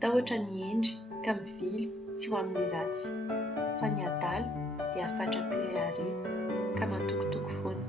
Matahotra ny endry ka mivily tsy ho amin'ny ratsy, fa ny adala dia fatra-pirahariana ka matokitoko foana.